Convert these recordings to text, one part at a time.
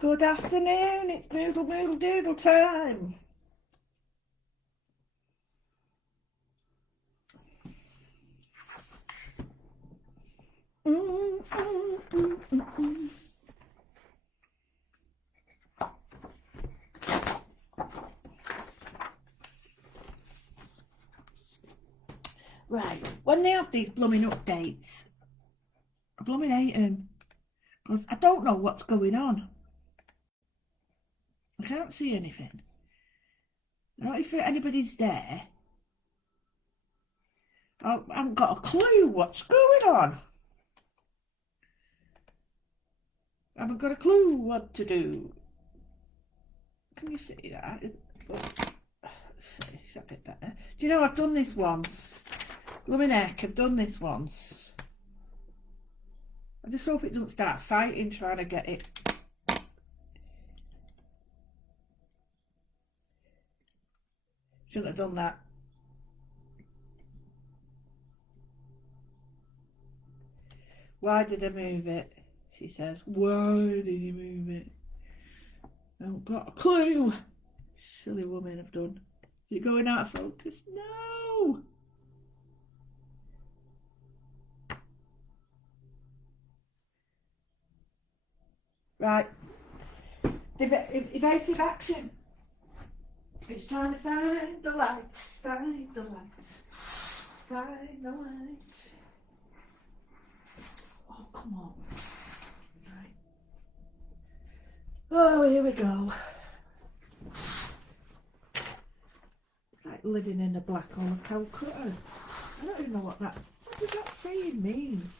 Good afternoon, it's Moodle Doodle time. Right, when they have these blooming updates, I blooming hate them, because I don't know what's going on. I can't see anything. I don't know if anybody's there. I haven't got a clue what's going on. I haven't got a clue what to do. Can you see that? Let's see, it's a bit better. Do you know, I've done this once. Blooming heck, I've done this once. I just hope it doesn't start fighting trying to get it. Shouldn't have done that. Why did I move it? She says, why did you move it? I haven't got a clue. Silly woman I've done. Is it going out of focus? No! Right. Evasive action. It's trying to find the lights, find the lights, find the lights. Oh, come on. Right. Oh, here we go. It's like living in a black hole of Calcutta. I don't even know what does that saying mean?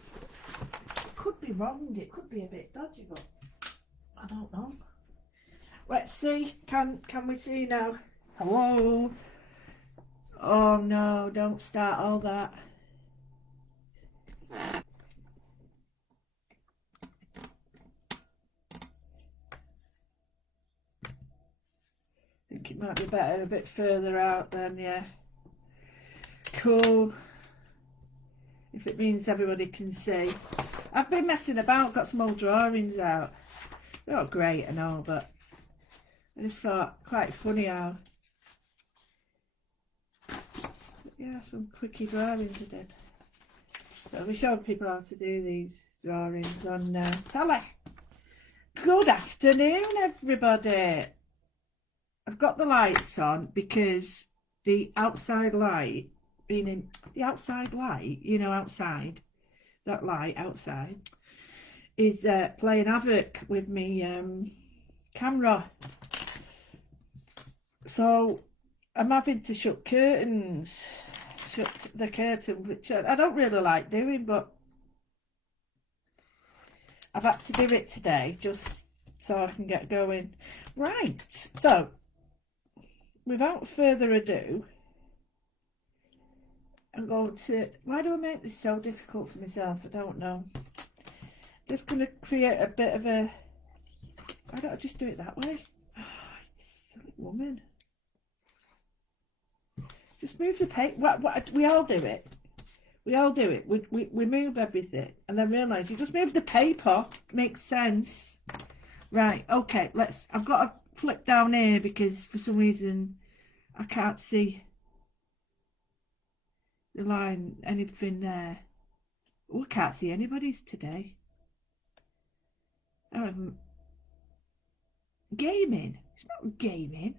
It could be wrong, it could be a bit dodgy, but I don't know. Let's see, can we see now? Hello? Oh no, don't start all that. I think it might be better a bit further out then, yeah. Cool. If it means everybody can see. I've been messing about, got some old drawings out. They're not great and all, but I just thought quite funny how. Yeah, some quickie drawings I did. So we showed people how to do these drawings on telly. Good afternoon, everybody. I've got the lights on because the outside light, meaning the outside light, you know, outside, that light outside, is playing havoc with me camera. So I'm having to shut the curtain, which I don't really like doing, but I've had to do it today just so I can get going. Right, so without further ado, I'm going to, why do I make this so difficult for myself? I don't know. Just going to create a bit of a, why don't I just do it that way? Oh, silly woman. Just move the paper. We all do it. We all do it. We move everything and then realise you just move the paper. Makes sense. Right, okay, I've got to flip down here because for some reason I can't see the line, anything there. Oh, I can't see anybody's today. I haven't. Gaming. It's not gaming.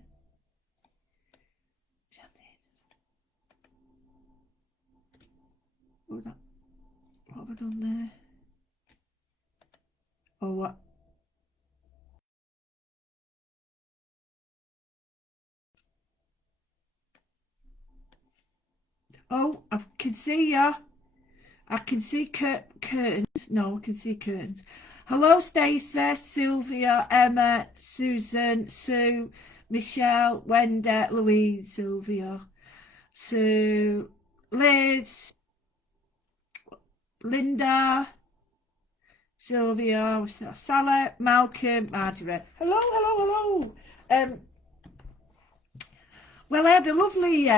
What have I done there? Oh, what? Oh, I can see ya. I can see curtains. No, I can see curtains. Hello, Stacey, Sylvia, Emma, Susan, Sue, Michelle, Wendy, Louise, Sylvia, Sue, Liz, Linda, Sylvia, Sally, Malcolm, Margaret. Hello, hello, hello. Well, I had a lovely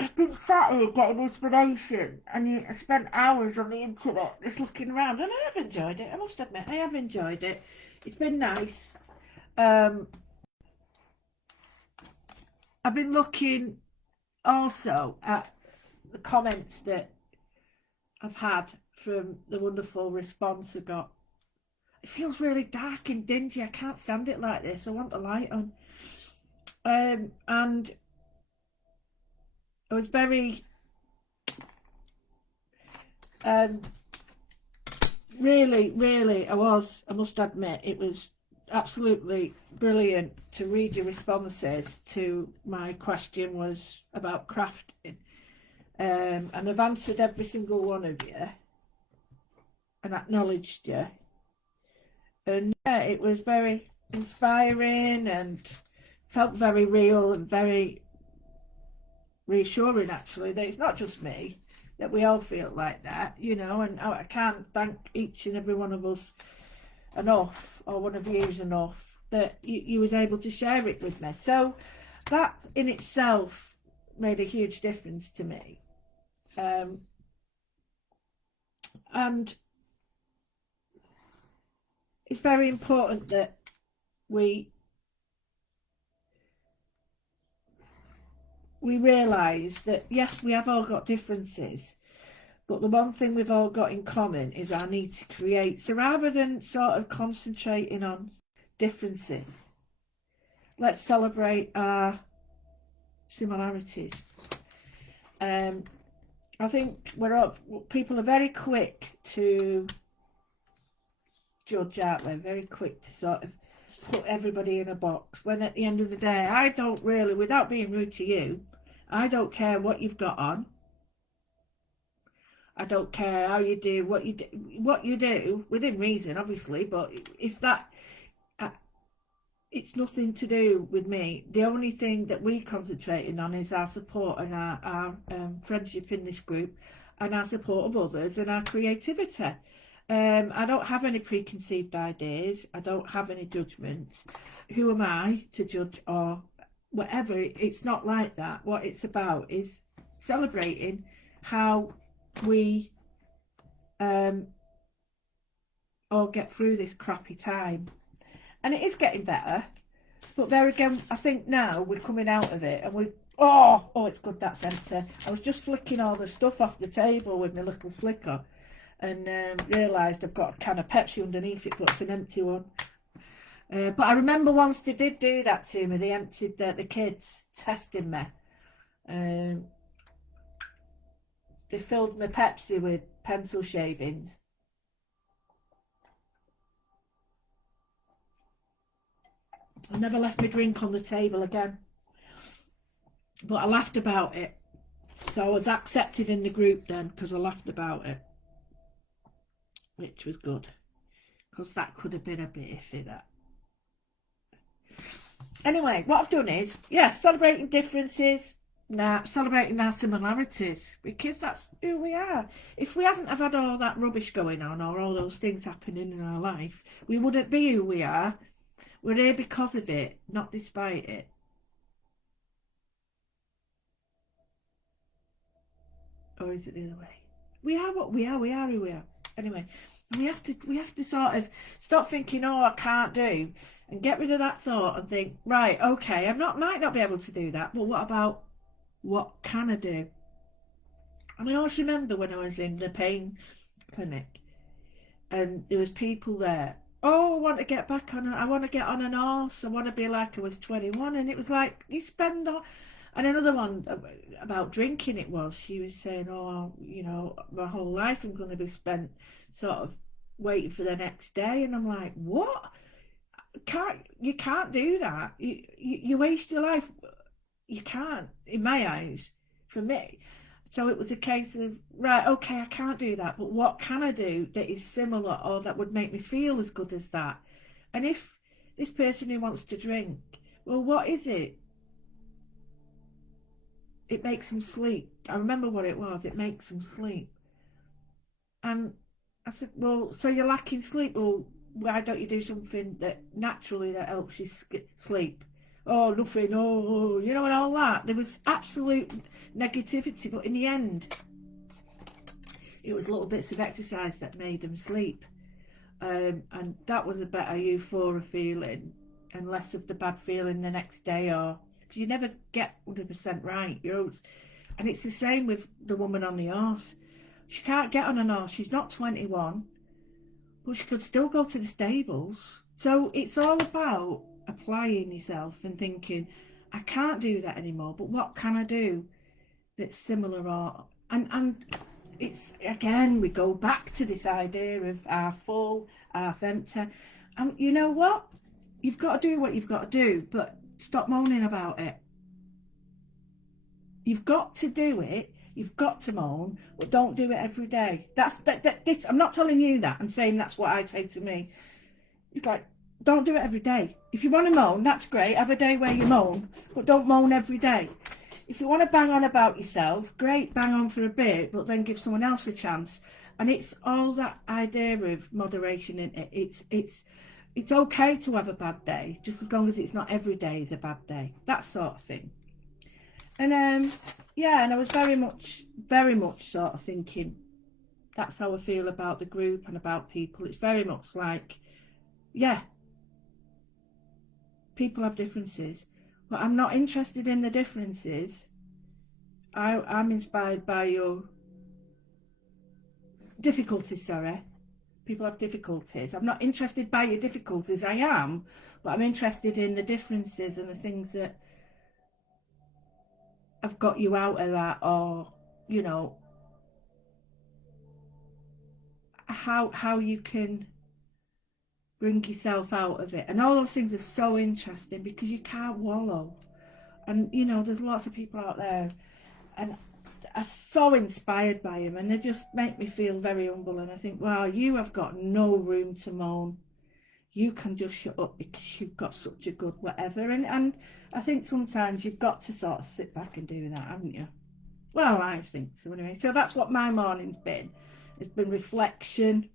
I've been sat here getting inspiration, and I spent hours on the internet just looking around, and I have enjoyed it. I must admit, I have enjoyed it. It's been nice. Um, I've been looking also at the comments that I've had from the wonderful response I got. It feels really dark and dingy. I can't stand it like this. I want the light on. And I was very um, really, I must admit, it was absolutely brilliant to read your responses to my question was about crafting. And I've answered every single one of you and acknowledged you. And yeah, it was very inspiring and felt very real and very reassuring, actually, that it's not just me, that we all feel like that, you know. And I can't thank each and every one of us enough, or one of you enough, that you was able to share it with me. So that in itself made a huge difference to me. And it's very important that we realise that yes, we have all got differences, but the one thing we've all got in common is our need to create. So rather than sort of concentrating on differences, let's celebrate our similarities. I think people are very quick to judge, aren't they? Very quick to sort of put everybody in a box, when at the end of the day, I don't really, without being rude to you, I don't care what you've got on. I don't care how you do what you do within reason, obviously. But if that, it's nothing to do with me. The only thing that we're concentrating on is our support and our friendship in this group, and our support of others and our creativity. I don't have any preconceived ideas. I don't have any judgments. Who am I to judge or whatever? It's not like that. What it's about is celebrating how we all get through this crappy time. And it is getting better. But there again, I think now we're coming out of it, and oh, it's good that's empty. I was just flicking all the stuff off the table with my little flicker, and realised I've got a can of Pepsi underneath it, but it's an empty one. But I remember once they did do that to me. They emptied the kids testing me. They filled my Pepsi with pencil shavings. I never left my drink on the table again. But I laughed about it. So I was accepted in the group then because I laughed about it. Which was good. Because that could have been a bit iffy, that. Anyway, what I've done is, yeah, celebrating differences. Nah, celebrating our similarities, because that's who we are. If we hadn't have had all that rubbish going on, or all those things happening in our life, we wouldn't be who we are. We're here because of it, not despite it. Or is it the other way? We are what we are. We are who we are. Anyway, we have to sort of stop thinking, oh, I can't do, and get rid of that thought and think, right, okay, might not be able to do that, but what about what can I do? And I always remember when I was in the pain clinic, and there was people there. Oh, I want to get back on. I want to get on an horse. I want to be like I was 21. And it was like you spend all. And another one about drinking. It was. She was saying, "Oh, you know, my whole life I'm going to be spent sort of waiting for the next day." And I'm like, "What? You can't do that. You waste your life. You can't, in my eyes, for me." So it was a case of, right, okay, I can't do that, but what can I do that is similar or that would make me feel as good as that? And if this person who wants to drink, well, what is it? It makes them sleep. I remember what it was. It makes them sleep. And I said, well, so you're lacking sleep. Well, why don't you do something that naturally that helps you sleep? oh, nothing, oh, you know, and all that. There was absolute negativity, but in the end, it was little bits of exercise that made them sleep. And that was a better euphoria feeling and less of the bad feeling the next day, or because you never get 100% right. And it's the same with the woman on the horse. She can't get on an horse. She's not 21, but she could still go to the stables. So it's all about applying yourself and thinking, I can't do that anymore, but what can I do that's similar? Or and it's again, we go back to this idea of half full, half empty. And you know what? You've got to do what you've got to do, but stop moaning about it. You've got to do it. You've got to moan, but don't do it every day. This. I'm not telling you that. I'm saying that's what I take to me. It's like, don't do it every day. If you want to moan, that's great. Have a day where you moan, but don't moan every day. If you want to bang on about yourself, great, bang on for a bit, but then give someone else a chance. And it's all that idea of moderation in it. It's okay to have a bad day, just as long as it's not every day is a bad day. That sort of thing. And yeah, and I was very much sort of thinking, that's how I feel about the group and about people. It's very much like, yeah, people have differences, but I'm not interested in the differences. I'm inspired by your difficulties, sorry. People have difficulties. I'm not interested by your difficulties, I am, but I'm interested in the differences and the things that have got you out of that, or, you know, how you can bring yourself out of it. And all those things are so interesting because you can't wallow. And, you know, there's lots of people out there and are so inspired by him, and they just make me feel very humble. And I think, wow, you have got no room to moan. You can just shut up because you've got such a good whatever. And I think sometimes you've got to sort of sit back and do that, haven't you? Well, I think so anyway. So that's what my morning's been. It's been reflection,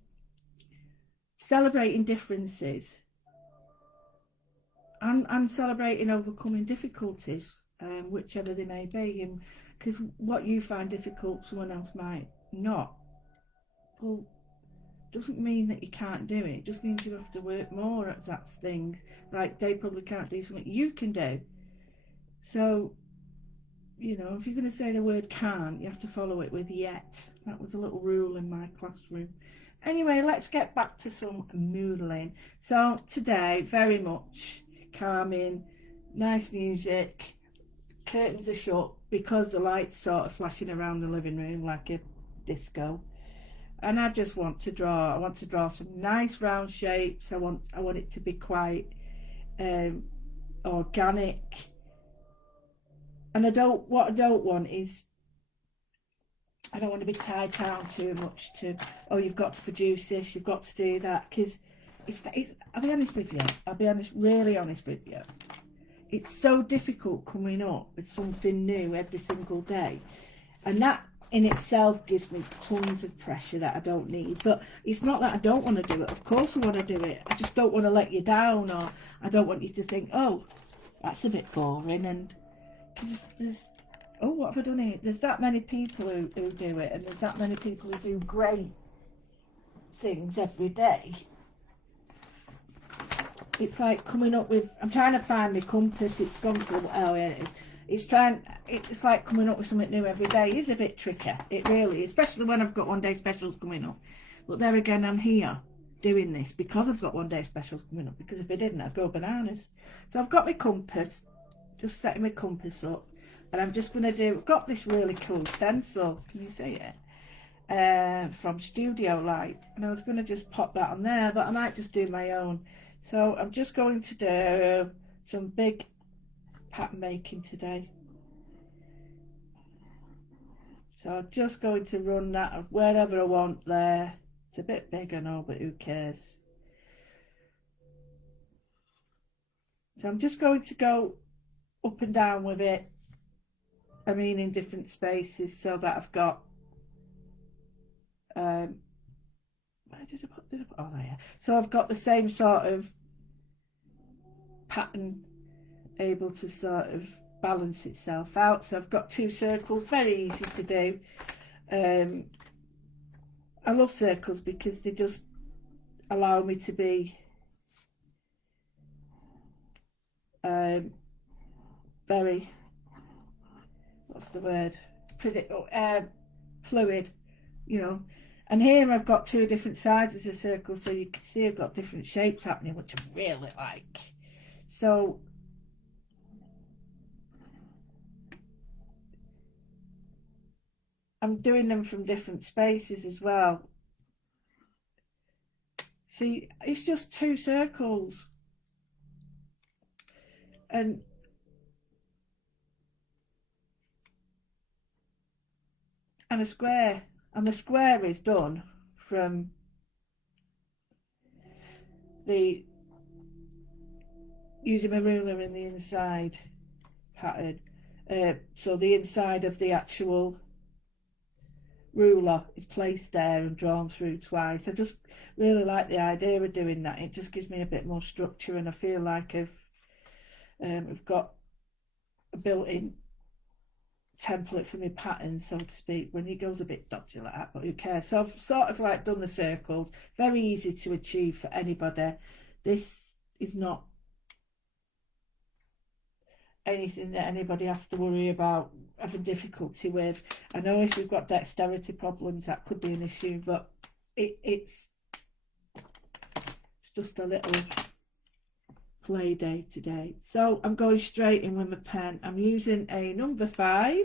celebrating differences, and celebrating overcoming difficulties, whichever they may be. Because what you find difficult, someone else might not. Well, doesn't mean that you can't do it. It just means you have to work more at that thing. Like they probably can't do something you can do. So, you know, if you're going to say the word can't, you have to follow it with yet. That was a little rule in my classroom. Anyway, let's get back to some moodling. So today, very much calming, nice music, curtains are shut because the light's sort of flashing around the living room like a disco. And I just want to draw. I want to draw some nice round shapes. I want it to be quite organic. And what I don't want is, I don't want to be tied down too much to, oh, you've got to produce this, you've got to do that, because I'll be honest with you, really honest with you, it's so difficult coming up with something new every single day, and that in itself gives me tons of pressure that I don't need. But it's not that I don't want to do it, of course I want to do it, I just don't want to let you down, or I don't want you to think, oh, that's a bit boring. And there's oh, what have I done here? There's that many people who do it, and there's that many people who do great things every day. It's like coming up with, I'm trying to find my compass, it's gone for, oh yeah, it's like coming up with something new every day is a bit tricky, it really is, especially when I've got one day specials coming up. But there again, I'm here doing this because I've got one day specials coming up, because if I didn't, I'd go bananas. So I've got my compass, just setting my compass up. And I'm just going to do, I've got this really cool stencil, can you see it? From Studio Light. And I was going to just pop that on there, but I might just do my own. So I'm just going to do some big pattern making today. So I'm just going to run that wherever I want there. It's a bit big, I know, but who cares? So I'm just going to go up and down with it. I mean, in different spaces, so that I've got where did I put oh there. So I've got the same sort of pattern able to sort of balance itself out. So I've got 2 circles, very easy to do. I love circles because they just allow me to be very, what's the word, fluid, you know. And here I've got 2 different sizes of circles, so you can see I've got different shapes happening, which I really like. So I'm doing them from different spaces as well. See, it's just 2 circles and a square, and the square is done from the using my ruler in the inside pattern. So the inside of the actual ruler is placed there and drawn through twice. I just really like the idea of doing that. It just gives me a bit more structure, and I feel like I've got a built-in template for my pattern, so to speak, when it goes a bit dodgy like that, but who cares. So I've sort of like done the circles, very easy to achieve for anybody. This is not anything that anybody has to worry about having difficulty with. I know if you've got dexterity problems that could be an issue, but it's just a little play day today. So I'm going straight in with my pen. I'm using a number 5.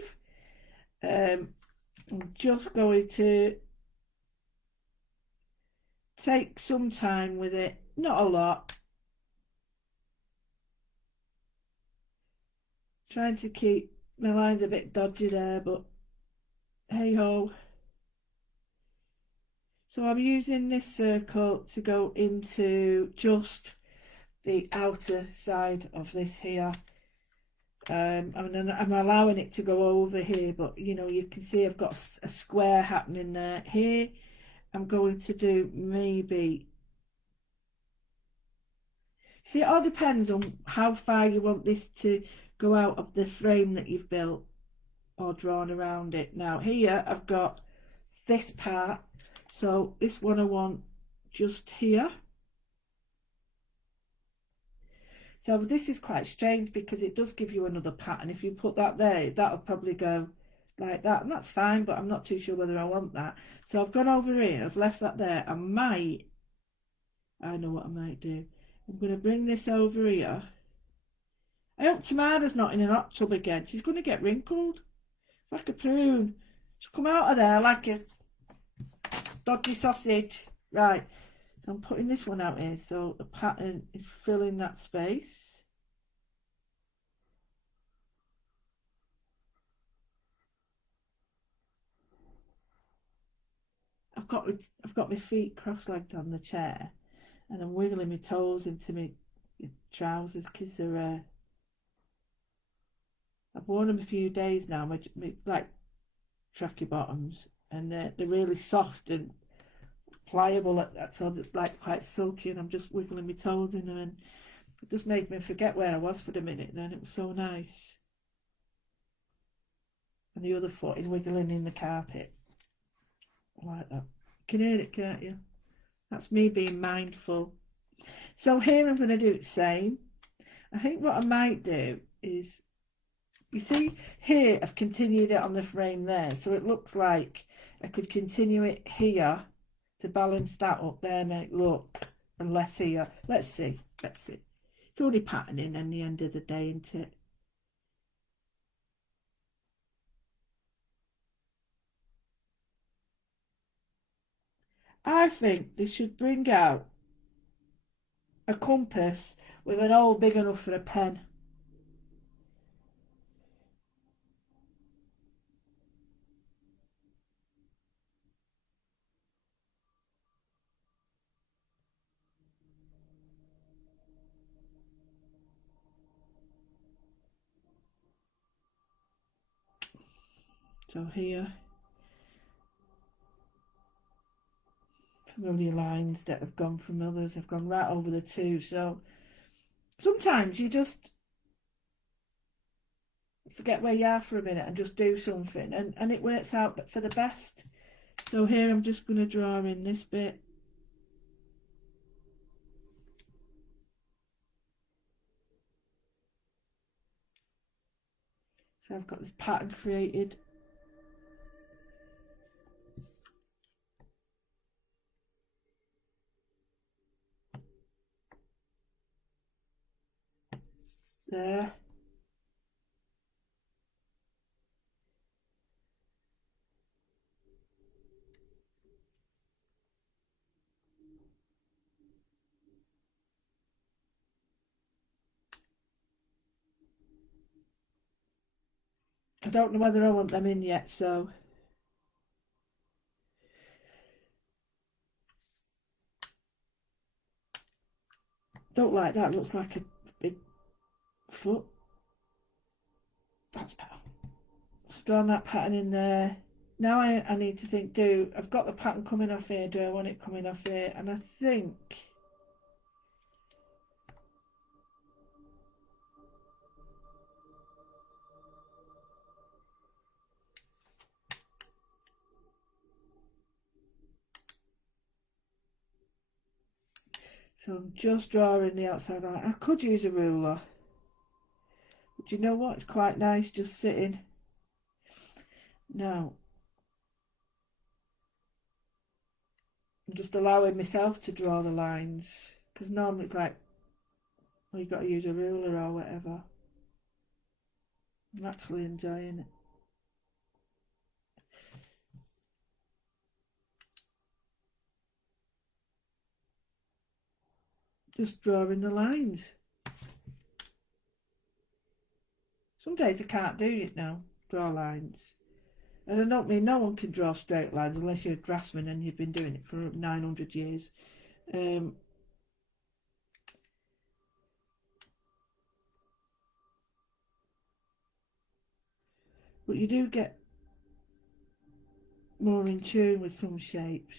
I'm just going to take some time with it, not a lot. Trying to keep my lines a bit dodgy there, but hey ho. So I'm using this circle to go into just the outer side of this here. I'm allowing it to go over here, but you know, you can see I've got a square happening there. Here I'm going to do maybe, see, it all depends on how far you want this to go out of the frame that you've built or drawn around it. Now here I've got this part, so this one I want just here. So this is quite strange because it does give you another pattern. If you put that there, that'll probably go like that, and that's fine, but I'm not too sure whether I want that. So I've gone over here, I've left that there. I know what I might do. I'm going to bring this over here. I hope Tamara's not in an hot tub again. She's going to get wrinkled. It's like a prune. She'll come out of there like a dodgy sausage. Right, so I'm putting this one out here so the pattern is filling that space. I've got my feet cross-legged on the chair, and I'm wiggling my toes into my trousers because they're I've worn them a few days now. My like tracky bottoms, and they're really soft and pliable at that, so they're like quite silky, and I'm just wiggling my toes in them, and it just made me forget where I was for a minute. Then it was so nice. And the other foot is wiggling in the carpet like that. You can hear it, can't you? That's me being mindful. So here I'm going to do the same. I think what I might do is, you see here I've continued it on the frame there, so it looks like I could continue it here to balance that up there, make it look, and less here. Let's see. It's only patterning in the end of the day, isn't it? I think they should bring out a compass with an hole big enough for a pen. So here, familiar lines that have gone from others have gone right over the 2. So sometimes you just forget where you are for a minute and just do something, and it works out for the best. So here I'm just going to draw in this bit. So I've got this pattern created. There. I don't know whether I want them in yet, so don't like that. Looks like a big foot. That's better. So drawing that pattern in there. Now I need to think, I've got the pattern coming off here, do I want it coming off here? And I think so. I'm just drawing the outside line. I could use a ruler, but you know what? It's quite nice just sitting. Now I'm just allowing myself to draw the lines, because normally it's like, well, you've got to use a ruler or whatever. I'm actually enjoying it. Just drawing the lines. Some days I can't do it now, draw lines. And I don't mean no one can draw straight lines unless you're a draftsman and you've been doing it for 900 years. But you do get more in tune with some shapes.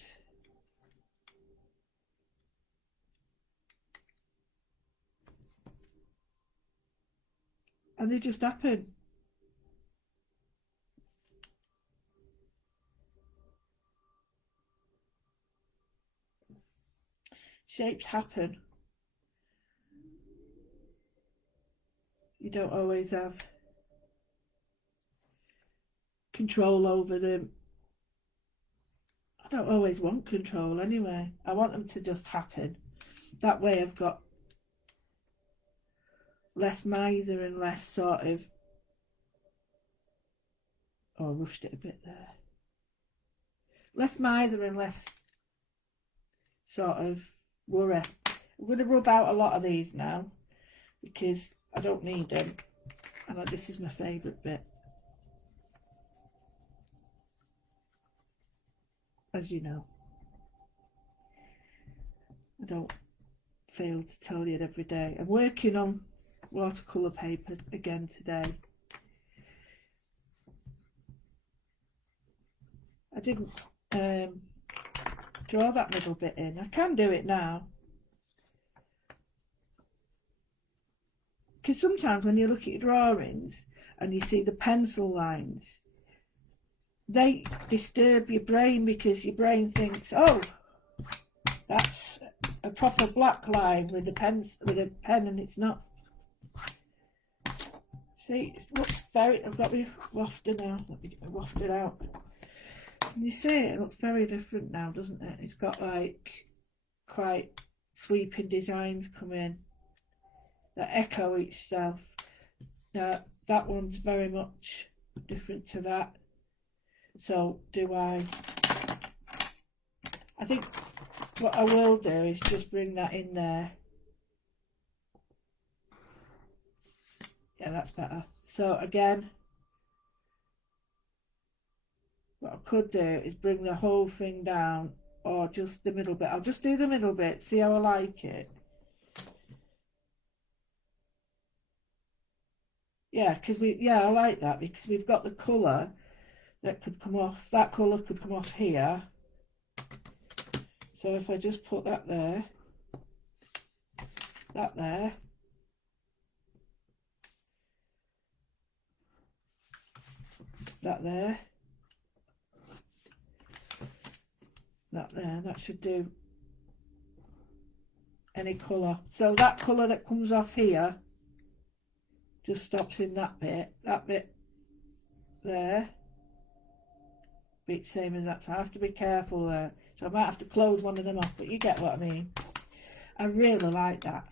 And they just happen. Shapes happen. You don't always have control over them. I don't always want control anyway. I want them to just happen. That way I've got less miser and less sort of, oh, I rushed it a bit there. Less miser and less sort of worry. I'm going to rub out a lot of these now because I don't need them, and this is my favourite bit, as you know. I don't fail to tell you it every day. I'm working on watercolour paper again today. I didn't draw that middle bit in. I can do it now, because sometimes when you look at your drawings and you see the pencil lines, they disturb your brain, because your brain thinks, oh, that's a proper black line with a pen, and it's not. See, it looks very, I've got my wafter now. Let me get my wafter out. Can you see it? It looks very different now, doesn't it? It's got like quite sweeping designs come in that echo each self. Now that one's very much different to that. So I think what I will do is just bring that in there. Yeah, that's better. So again, what I could do is bring the whole thing down, or just the middle bit. I'll just do the middle bit, see how I like it. Yeah, I like that, because we've got the colour that could come off, that colour could come off here. So if I just put that there, that there. That there, that should do any colour. So that colour that comes off here just stops in that bit there. Bit same as that, so I have to be careful there. So I might have to close one of them off, but you get what I mean. I really like that.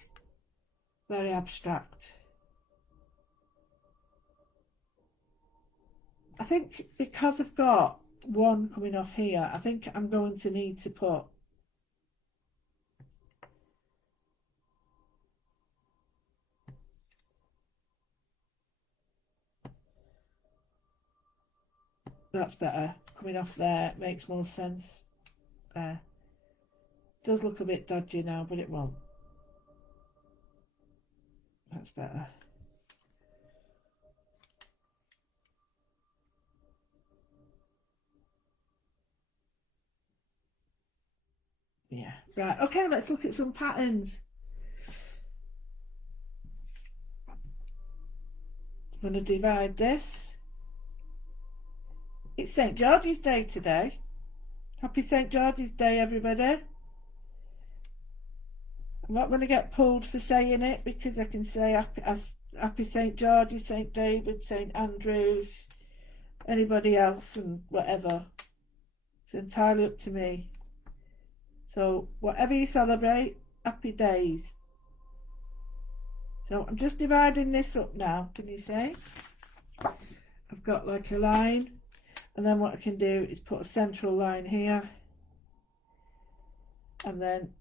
Very abstract. I think because I've got one coming off here, I think I'm going to need to put that's better. Coming off there makes more sense. There. Does look a bit dodgy now, but it won't. That's better. Yeah. Right, okay, let's look at some patterns. I'm going to divide this. It's St. George's Day today. Happy St. George's Day, everybody. I'm not going to get pulled for saying it because I can say happy St. George's, St. David, St. Andrews, anybody else and whatever. It's entirely up to me. So whatever you celebrate, happy days. So I'm just dividing this up now, can you see? I've got like a line, and then what I can do is put a central line here, and then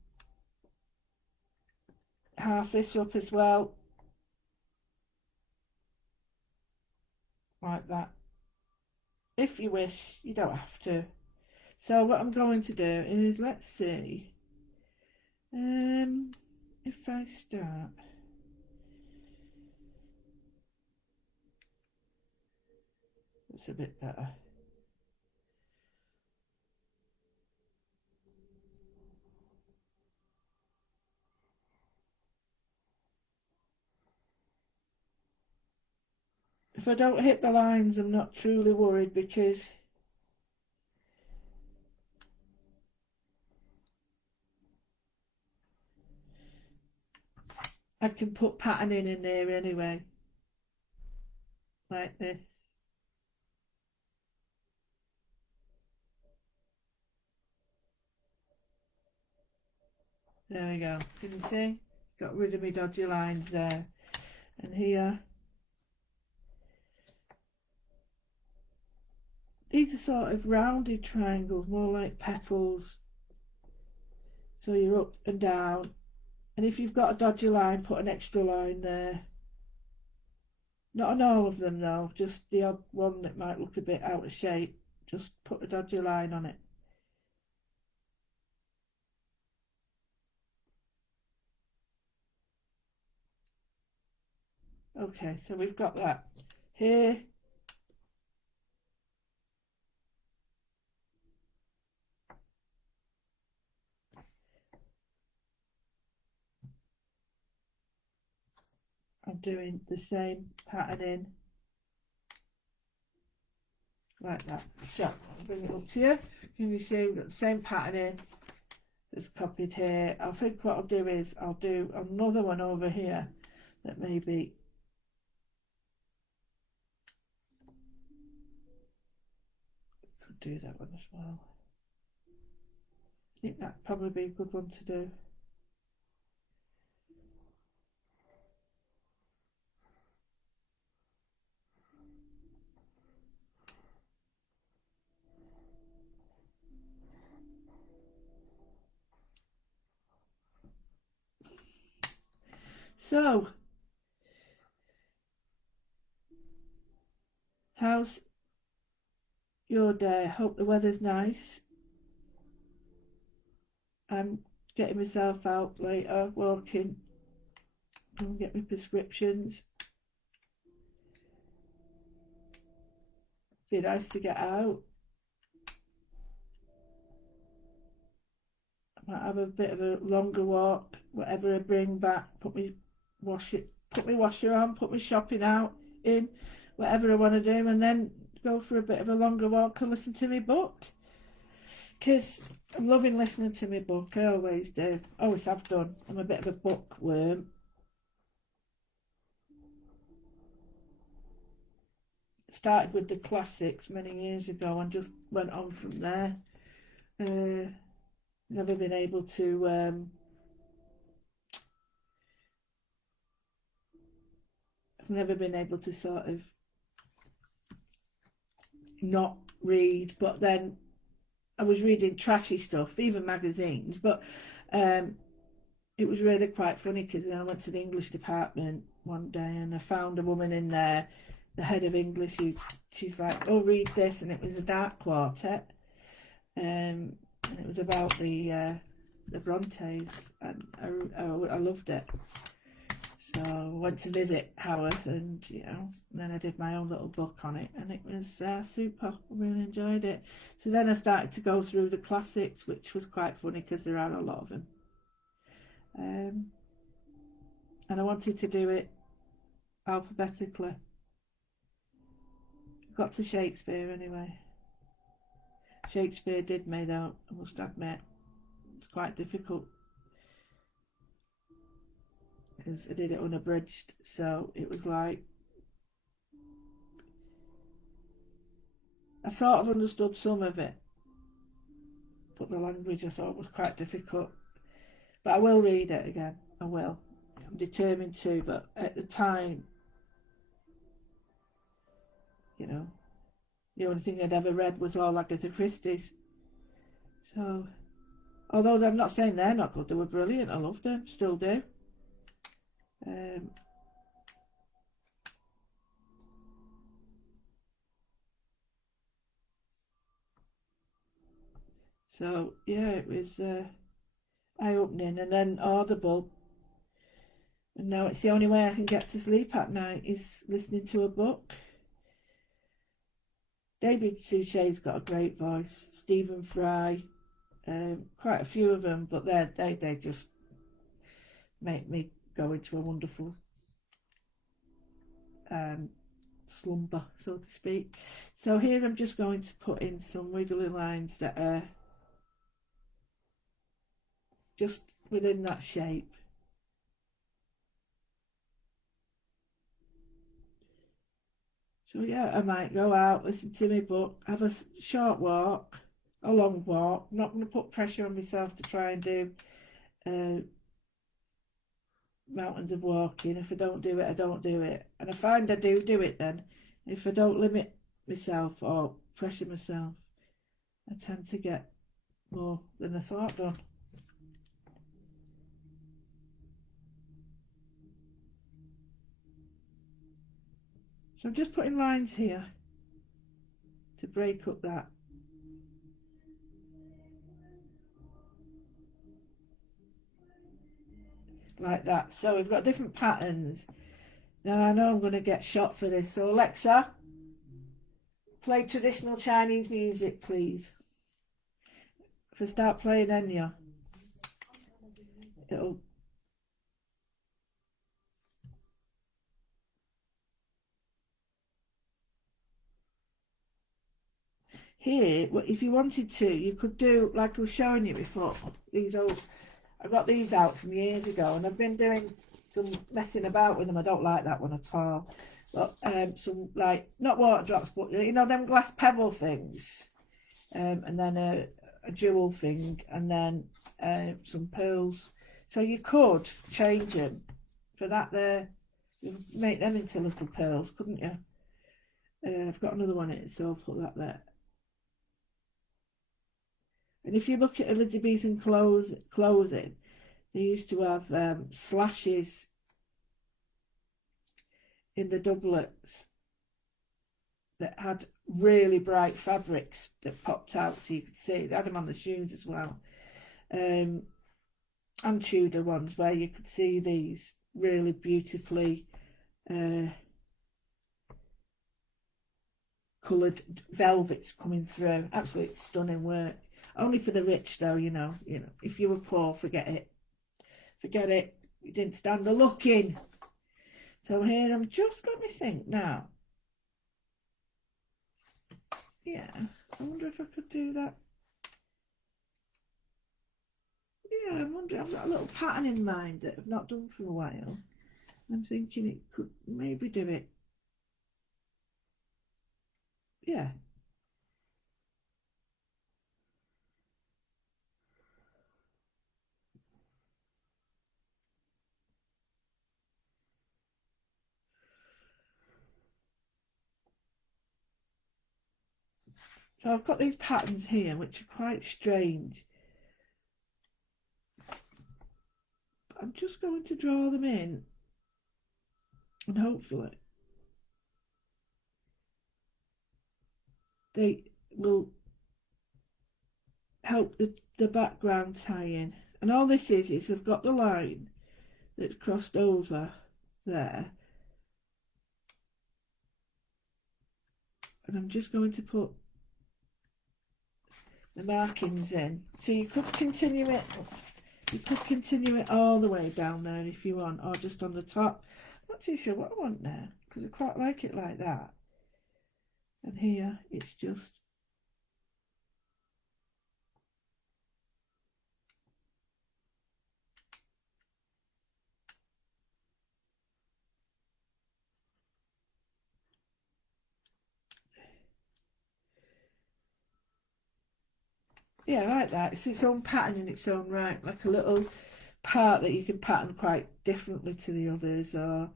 half this up as well, like that. If you wish, you don't have to. So what I'm going to do is, let's see, if I start, it's a bit better. If I don't hit the lines, I'm not truly worried because I can put patterning in there anyway, like this. There we go. Can you see? Got rid of my dodgy lines there. And here. These are sort of rounded triangles, more like petals. So you're up and down. And if you've got a dodgy line, put an extra line there. Not on all of them though, just the odd one that might look a bit out of shape. Just put a dodgy line on it. Okay, so we've got that. Here, I'm doing the same patterning like that. So I'll bring it up to you. Can you see we've got the same patterning that's copied here? I think what I'll do is I'll do another one over here that maybe could do that one as well. I think that'd probably be a good one to do. So, how's your day? I hope the weather's nice. I'm getting myself out later, walking, and get my prescriptions. Be nice to get out. I might have a bit of a longer walk, whatever I bring back, put my washer on, put my shopping out in, whatever I want to do, and then go for a bit of a longer walk and listen to my book. Because I'm loving listening to my book. I always do. Always have done. I'm a bit of a bookworm. Started with the classics many years ago and just went on from there. Never been able to I've never been able to sort of not read, but then I was reading trashy stuff, even magazines, but it was really quite funny because I went to the English department one day and I found a woman in there, the head of English, she's like, oh, read this, and it was a dark quartet, and it was about the Brontes, and I loved it. So I went to visit Howard, and then I did my own little book on it, and it was super. I really enjoyed it. So then I started to go through the classics, which was quite funny because there are a lot of them. And I wanted to do it alphabetically. Got to Shakespeare anyway. Shakespeare did me though, I must admit. It's quite difficult because I did it unabridged, so it was like I sort of understood some of it, but the language I thought was quite difficult. But I will read it again. I will. I'm determined to, but at the time, the only thing I'd ever read was all Agatha Christie's. So, although I'm not saying they're not good, they were brilliant. I loved them, still do. So yeah, it was eye-opening, and then Audible. And now it's the only way I can get to sleep at night is listening to a book. David Suchet's got a great voice. Stephen Fry, quite a few of them, but they just make me go into a wonderful slumber, so to speak. So here I'm just going to put in some wiggly lines that are just within that shape. So yeah, I might go out, listen to my book, have a short walk, a long walk. I'm not going to put pressure on myself to try and do mountains of walking. If I don't do it, I don't do it. And I find I do it then. If I don't limit myself or pressure myself, I tend to get more than I thought done. So I'm just putting lines here to break up that. Like that. So we've got different patterns. Now I know I'm going to get shot for this. So Alexa, play traditional Chinese music, please. If I start playing Enya, it'll... Here, if you wanted to, you could do, like I was showing you before, these old... I got these out from years ago, and I've been doing some messing about with them. I don't like that one at all. But some, like, not water drops, but, them glass pebble things. And then a jewel thing, and then some pearls. So you could change them for that there. You make them into little pearls, couldn't you? I've got another one in it, so I'll put that there. And if you look at Elizabethan clothing, they used to have slashes in the doublets that had really bright fabrics that popped out so you could see. They had them on the shoes as well. And Tudor ones where you could see these really beautifully coloured velvets coming through. Absolutely stunning work. Only for the rich though, if you were poor, forget it. Forget it. You didn't stand the looking. So here let me think now. Yeah, I wonder if I could do that. Yeah, I'm wondering, I've got a little pattern in mind that I've not done for a while. I'm thinking it could maybe do it. Yeah. So I've got these patterns here which are quite strange. I'm just going to draw them in and hopefully they will help the background tie in. And all this is I've got the line that's crossed over there, and I'm just going to put the markings in. So you could continue it all the way down there if you want, or just on the top. I'm not too sure what I want now because I quite like it like that. And here it's just yeah, like that. It's its own pattern in its own right, like a little part that you can pattern quite differently to the others, or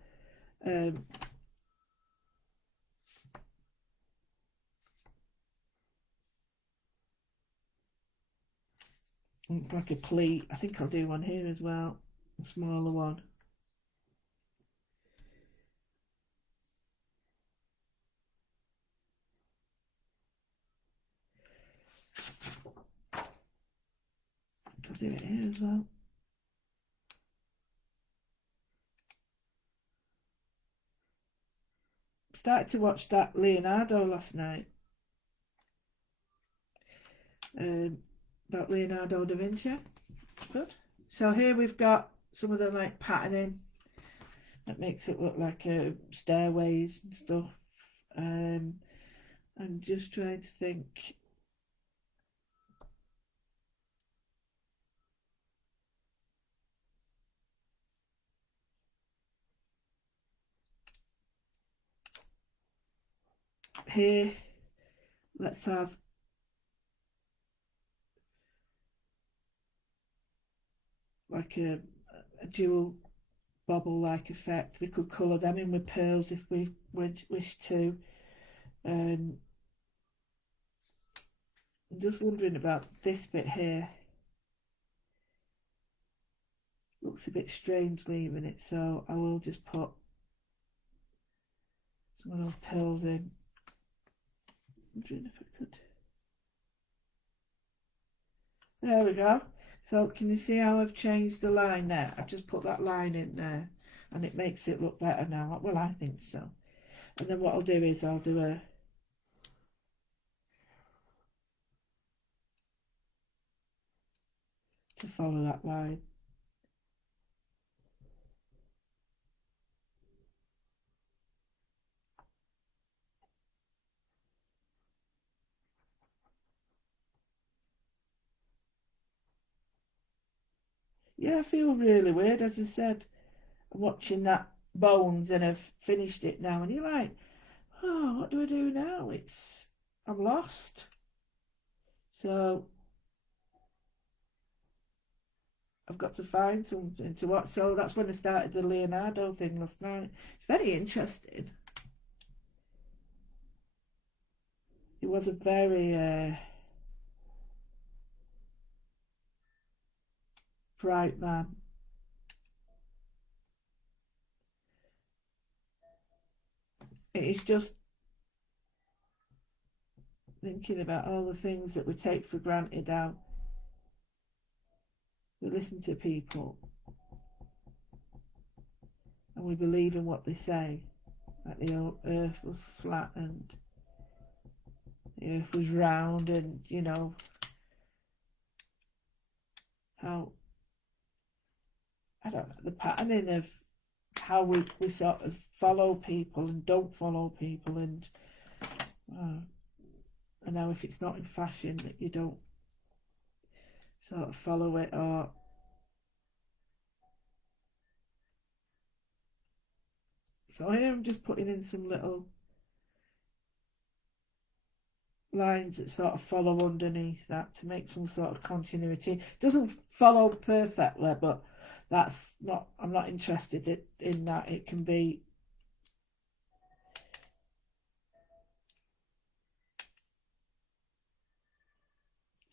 it's like a pleat. I think I'll do one here as well, a smaller one. I'll do it here as well. Started to watch that Leonardo last night. About Leonardo da Vinci. Good. So here we've got some of the like patterning that makes it look like stairways and stuff. I'm just trying to think. Here, let's have like a dual bobble like effect. We could colour them in with pearls if we wish to. I'm just wondering about this bit here. Looks a bit strange leaving it, so I will just put some of those pearls in. I'm wondering if I could. There we go. So can you see how I've changed the line there? I've just put that line in there and it makes it look better now. Well, I think so. And then what I'll do is I'll do to follow that line. Yeah, I feel really weird, as I said. I'm watching that Bones and I've finished it now, and you're like, oh, what do I do now? I'm lost. So I've got to find something to watch. So that's when I started the Leonardo thing last night. It's very interesting. It was a very bright man. It is just thinking about all the things that we take for granted now. We listen to people and we believe in what they say, like the earth was flat and the earth was round, and how, I don't know, the patterning of how we sort of follow people and don't follow people, and uh, I know if it's not in fashion that you don't sort of follow it, or so I am just putting in some little lines that sort of follow underneath that to make some sort of continuity. It doesn't follow perfectly, but that's not, I'm not interested in that. It can be,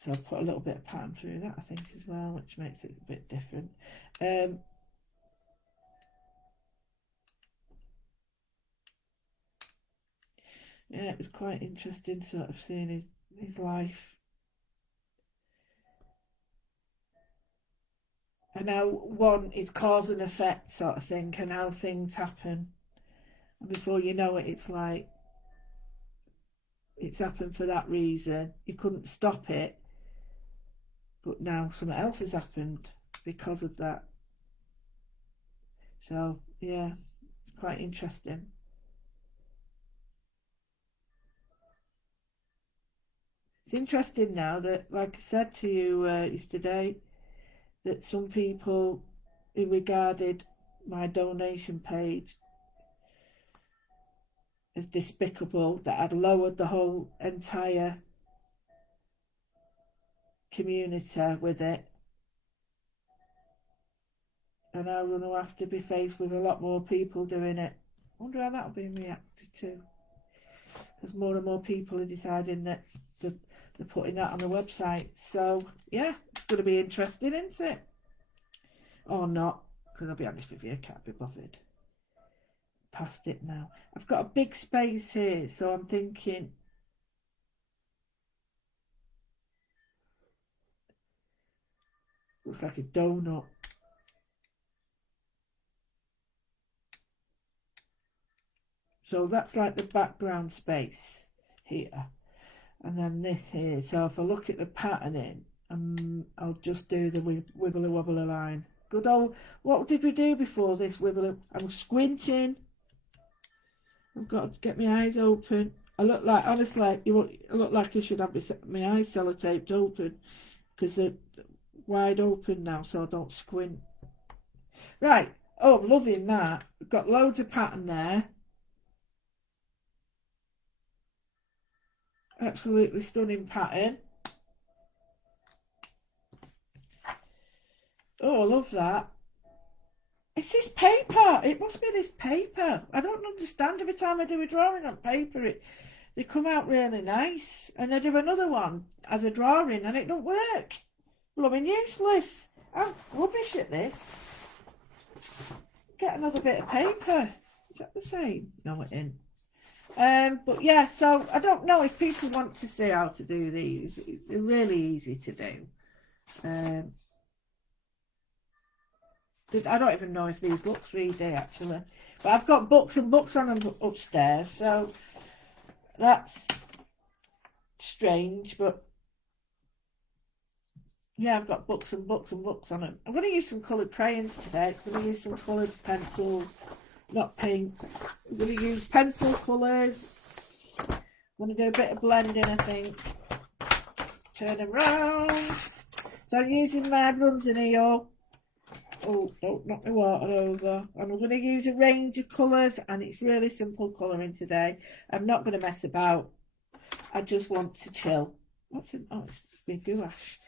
so I'll put a little bit of pattern through that, I think, as well, which makes it a bit different. Yeah, it was quite interesting sort of seeing his life and how one is cause and effect sort of thing, and how things happen. And before you know it, it's like it's happened for that reason. You couldn't stop it, but now something else has happened because of that. So yeah, it's quite interesting. It's interesting now that, like I said to you yesterday, that some people who regarded my donation page as despicable, that I'd lowered the whole entire community with it, and now we're going to have to be faced with a lot more people doing it. I wonder how that'll be reacted to, as more and more people are deciding that they're putting that on the website. So yeah, it's going to be interesting, isn't it? Or not, because I'll be honest with you, I can't be bothered. Past it now. I've got a big space here, so I'm thinking looks like a donut. So that's like the background space here. And then this here. So if I look at the patterning, I'll just do the wibbly wobbly line. Good old, what did we do before this wibbly? I'm squinting. I've got to get my eyes open. I look like, honestly, I look like I should have my eyes sellotaped open because they're wide open now, so I don't squint. Right. Oh, I'm loving that. We've got loads of pattern there. Absolutely stunning pattern. Oh, I love that. It's this paper. It must be this paper. I don't understand. Every time I do a drawing on paper, they come out really nice. And I do another one as a drawing and it don't work. Blooming useless. I'm rubbish at this. Get another bit of paper. Is that the same? No, it isn't. But yeah, so I don't know if people want to see how to do these. They're really easy to do. Um, I don't even know if these look 3D actually, but I've got books and books on them upstairs, so that's strange. But yeah, I've got books and books and books on them. I'm going to use some coloured crayons today. I'm going to use some coloured pencils, not paints. I'm going to use pencil colours. I'm going to do a bit of blending, I think. Turn them round. So I'm using my Runzinio. Oh, don't knock my water over. And I'm going to use a range of colours, and it's really simple colouring today. I'm not going to mess about. I just want to chill. What's in? Oh, it's big gouache.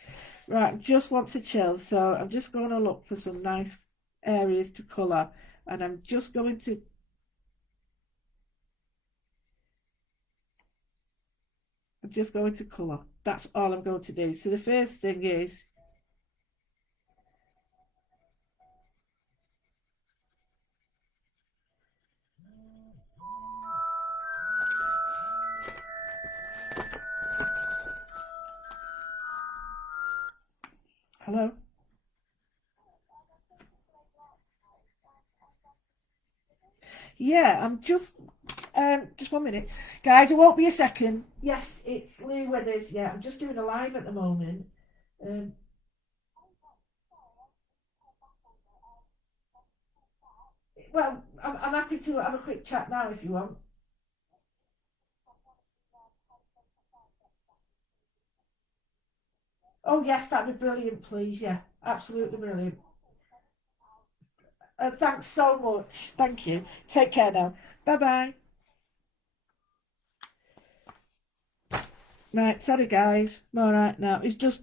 Right, I just want to chill. So I'm just going to look for some nice areas to colour, and I'm just going to. I'm just going to colour. That's all I'm going to do. So the first thing is. Hello? Yeah, I'm just 1 minute. Guys, it won't be a second. Yes, it's Lou Withers. Yeah, I'm just doing a live at the moment. Um, well, I'm happy to have a quick chat now if you want. Oh yes, that'd be brilliant, please. Yeah, absolutely brilliant. Thanks so much. Thank you. Take care now. Bye bye. Right, sorry guys. I'm all right now. It's just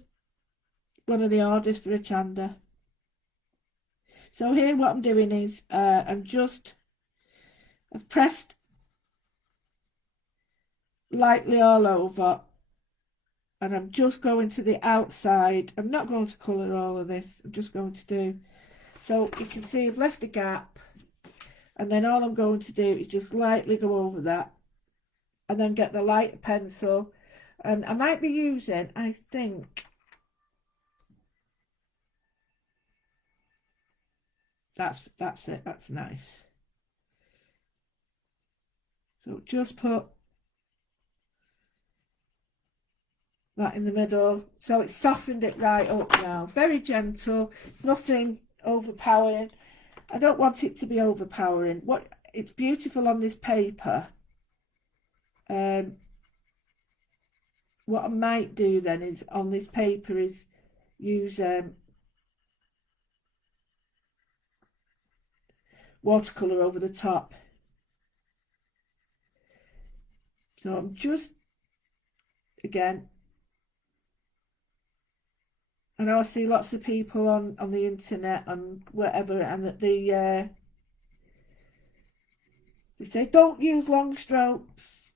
one of the orders for a chanda. So here, what I'm doing is I've pressed lightly all over, and I'm just going to the outside. I'm not going to colour all of this. I'm just going to do. So you can see I've left a gap, and then all I'm going to do is just lightly go over that, and then get the lighter pencil, and I might be using, I think, that's it. That's nice. So just put that in the middle. So it's softened it right up now. Very gentle. Nothing overpowering. I don't want it to be overpowering. What it's beautiful on this paper. What I might do then is on this paper is use watercolour over the top. So I'm just, again, I know I see lots of people on the internet and whatever, and that they say don't use long strokes,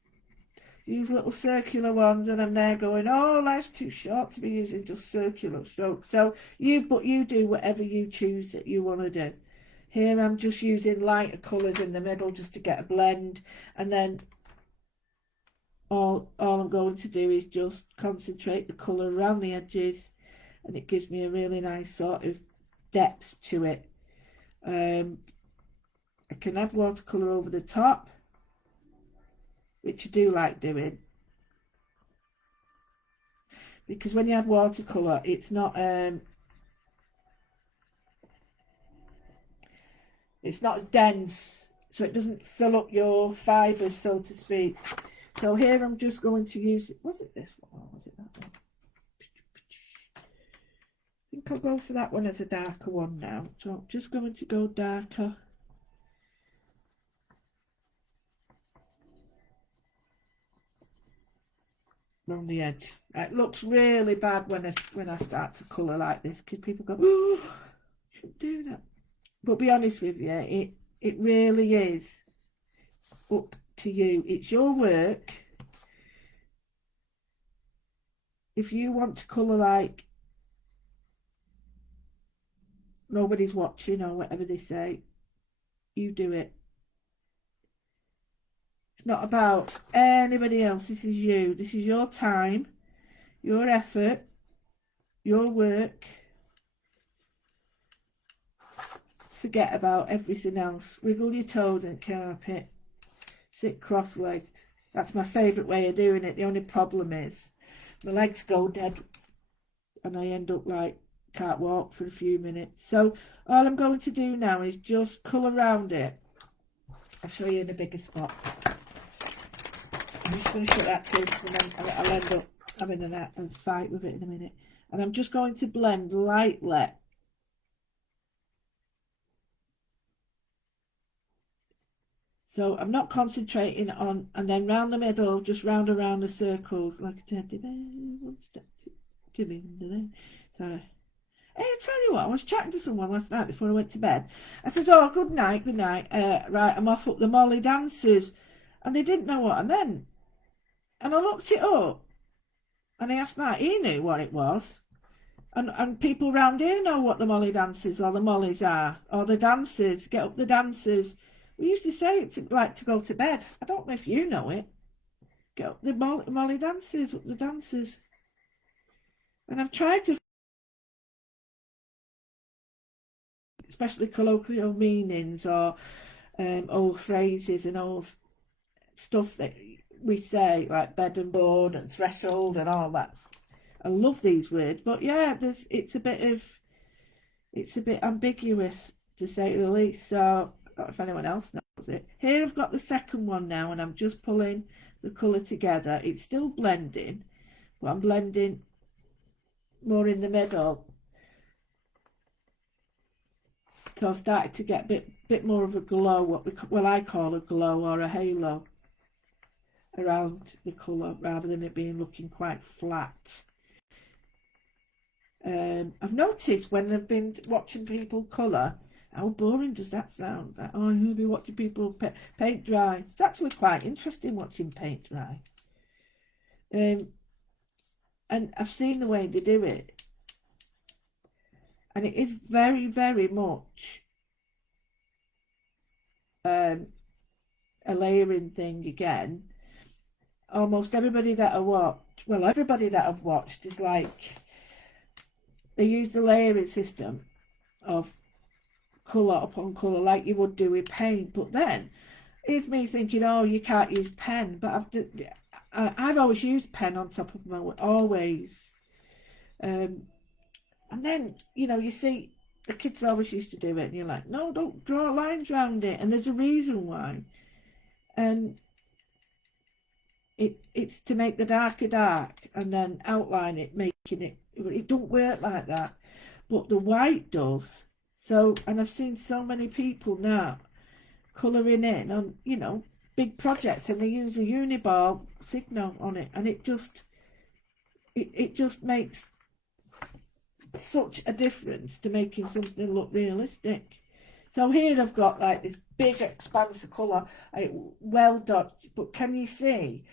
use little circular ones, and I'm there going, oh, life's too short to be using just circular strokes. So you do whatever you choose that you want to do. Here I'm just using lighter colours in the middle just to get a blend, and then all I'm going to do is just concentrate the colour around the edges, and it gives me a really nice sort of depth to it. I can add watercolour over the top, which I do like doing, because when you add watercolour it's not as dense, so it doesn't fill up your fibres, so to speak. So here I'm just going to use, was it this one or was it that one? I think I'll go for that one as a darker one now. So I'm just going to go darker. Around the edge. It looks really bad when I start to colour like this, because people go, oh, shouldn't do that. But be honest with you, it really is up to you. It's your work. If you want to colour like nobody's watching or whatever they say, you do it. It's not about anybody else. This is you. This is your time, your effort, your work. Forget about everything else. Wiggle your toes and carpet. Sit cross-legged. That's my favourite way of doing it. The only problem is my legs go dead and I end up like can't walk for a few minutes. So all I'm going to do now is just colour around it. I'll show you in a bigger spot. I'm just going to shut that too, and then I'll end up having a fight with it in a minute. And I'm just going to blend lightly. So I'm not concentrating on, and then round the middle, just round around the circles like a teddy bear. One step to the end. Sorry. Hey, I tell you what, I was chatting to someone last night before I went to bed. I said, oh, good night, good night. Right, I'm off up the Molly dances. And they didn't know what I meant. And I looked it up, and I asked Matt, he knew what it was. And people round here know what the Molly dances or the Mollies are, or the dances, get up the dances. We used to say it's like to go to bed. I don't know if you know it. Get up the Molly dances, up the dances. And I've tried to, especially colloquial meanings or old phrases and old stuff that we say, like bed and board and threshold and all that. I love these words, but yeah, it's a bit ambiguous to say the least. So I don't know if anyone else knows it. Here I've got the second one now, and I'm just pulling the colour together. It's still blending, but I'm blending more in the middle. So I've started to get a bit more of a glow, what I call a glow or a halo around the colour, rather than it being looking quite flat. I've noticed when I've been watching people colour, how boring does that sound? Like, oh, you'll be watching people paint dry. It's actually quite interesting watching paint dry. And I've seen the way they do it, and it is very, very much a layering thing again. Almost everybody that everybody that I've watched is like, they use the layering system of colour upon colour like you would do with paint. But then it's me thinking, oh, you can't use pen, but I've always used pen on top of my, always. And then, you know, you see the kids always used to do it, and you're like, no, don't draw lines around it, and there's a reason why. And it's to make the darker dark and then outline it, making it don't work like that, but the white does. So, and I've seen so many people now colouring in on, you know, big projects, and they use a uniball signal on it, and it just makes such a difference to making something look realistic. So here I've got like this big expanse of colour, well dodged, but can you see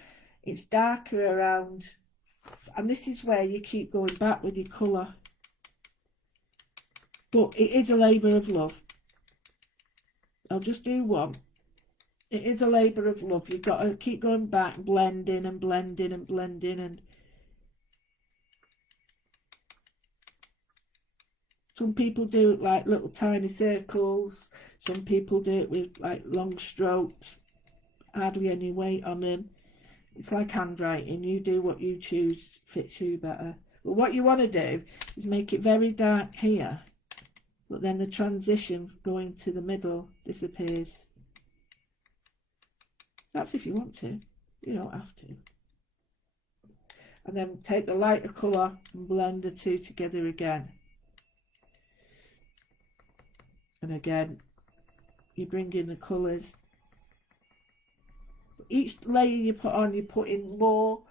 it's darker around, and this is where you keep going back with your colour. But it is a labour of love. I'll just do one. It is a labour of love. You've got to keep going back, blending and blending and blending, and some people do it like little tiny circles. Some people do it with like long strokes, hardly any weight on them. It's like handwriting. You do what you choose fits you better. But what you want to do is make it very dark here, but then the transition going to the middle disappears. That's if you want to. You don't have to. And then take the lighter colour and blend the two together again. And again, you bring in the colours. Each layer you put on, you put in more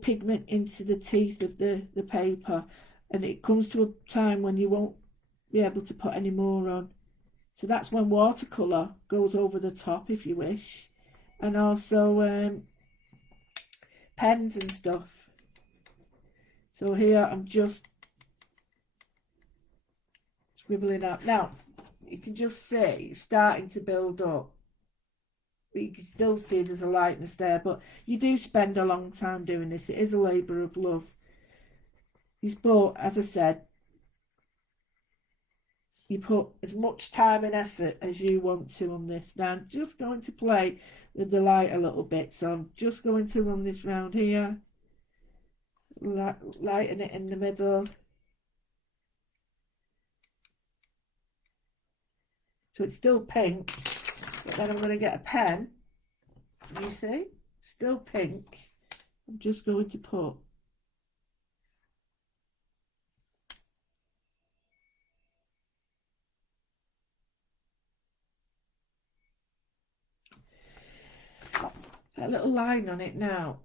pigment into the teeth of the paper, and it comes to a time when you won't be able to put any more on. So that's when watercolour goes over the top, if you wish, and also pens and stuff. So here I'm just scribbling out. Now you can just see it's starting to build up, but you can still see there's a lightness there. But you do spend a long time doing this. It is a labour of love. But as I said, you put as much time and effort as you want to on this. Now I'm just going to play with the light a little bit, so I'm just going to run this round here, lighten it in the middle. So it's still pink, but then I'm going to get a pen. You see, still pink. I'm just going to put a little line on it now,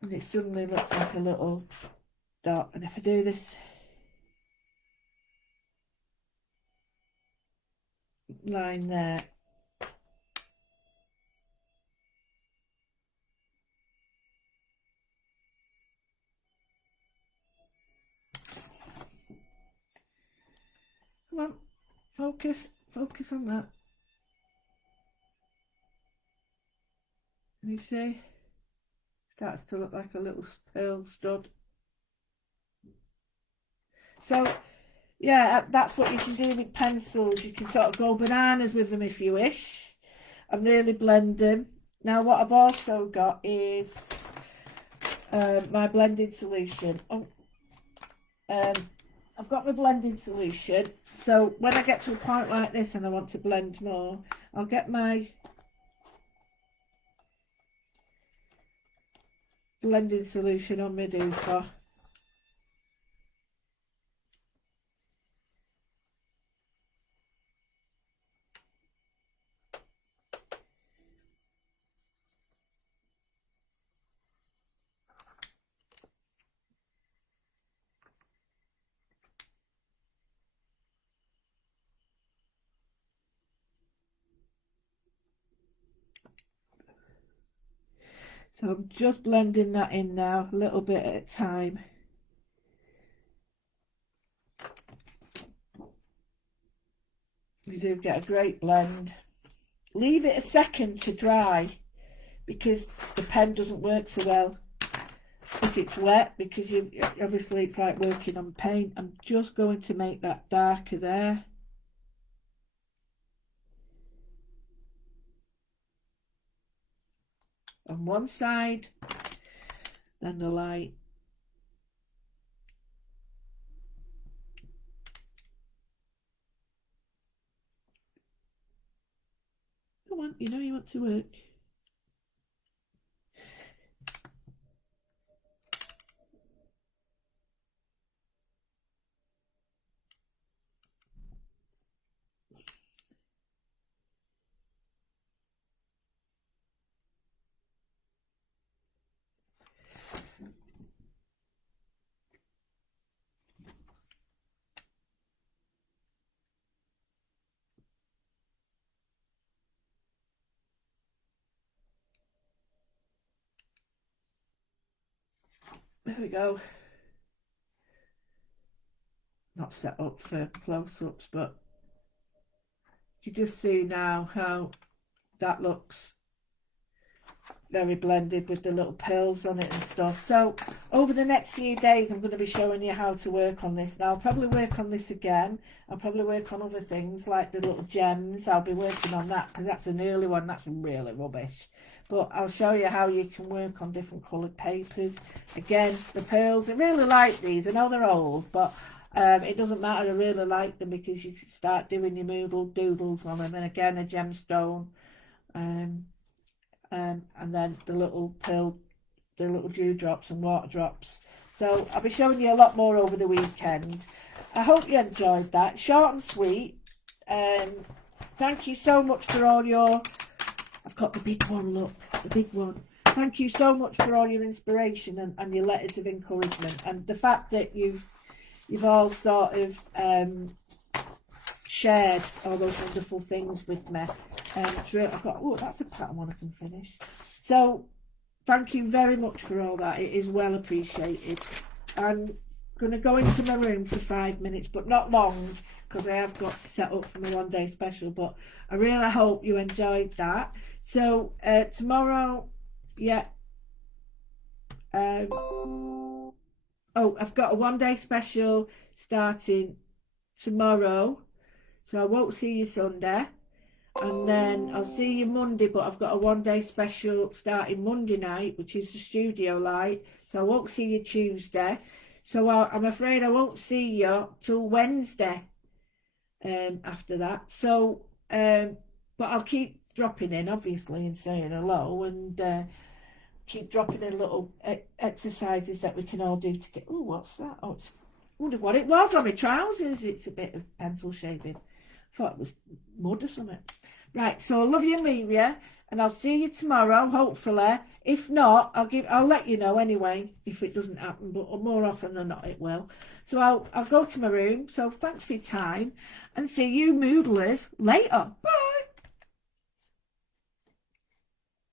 and it suddenly looks like a little dot. And if I do this line there, come on, focus on that. You see, starts to look like a little pearl stud. So yeah, that's what you can do with pencils. You can sort of go bananas with them if you wish, and really blend them. Now what I've also got is my blending solution. I've got my blending solution, so when I get to a point like this and I want to blend more, I'll get my blending solution on my doodle. So I'm just blending that in now, a little bit at a time. You do get a great blend. Leave it a second to dry because the pen doesn't work so well if it's wet, because you obviously it's like working on paint. I'm just going to make that darker there. On one side, then the light. Come on, you know you want to work. There we go. Not set up for close-ups, but you just see now how that looks very blended with the little pearls on it and stuff. So over the next few days I'm going to be showing you how to work on this. Now I'll probably work on this again. I'll probably work on other things like the little gems. I'll be working on that because that's an early one. That's really rubbish. But I'll show you how you can work on different coloured papers. Again, the pearls, I really like these. I know they're old, but it doesn't matter. I really like them because you start doing your doodles on them. And again, a gemstone. And then the little pearl, the little dewdrops and water drops. So I'll be showing you a lot more over the weekend. I hope you enjoyed that. Short and sweet. Thank you so much for all your... I've got the big one, look, the big one. Thank you so much for all your inspiration and your letters of encouragement, and the fact that you've all sort of shared all those wonderful things with me. I've got, oh, that's a pattern one I can finish. So thank you very much for all that. It is well appreciated. I'm going to go into my room for 5 minutes, but not long, because I have got to set up for my one day special. But I really hope you enjoyed that. So tomorrow, yeah. Oh, I've got a one day special starting tomorrow, so I won't see you Sunday. And then I'll see you Monday, but I've got a one day special starting Monday night, which is the studio light, so I won't see you Tuesday. So I'm afraid I won't see you till Wednesday after that. So but I'll keep dropping in, obviously, and saying hello, and keep dropping in little exercises that we can all do to get... Oh, what's that? Oh, it's... I wonder what it was on my trousers. It's a bit of pencil shaving. Thought it was mud or something. Right, so I love you and leave you, and I'll see you tomorrow, hopefully. If not, I'll let you know anyway if it doesn't happen, but more often than not it will. So I'll go to my room. So thanks for your time, and see you moodlers later. Bye.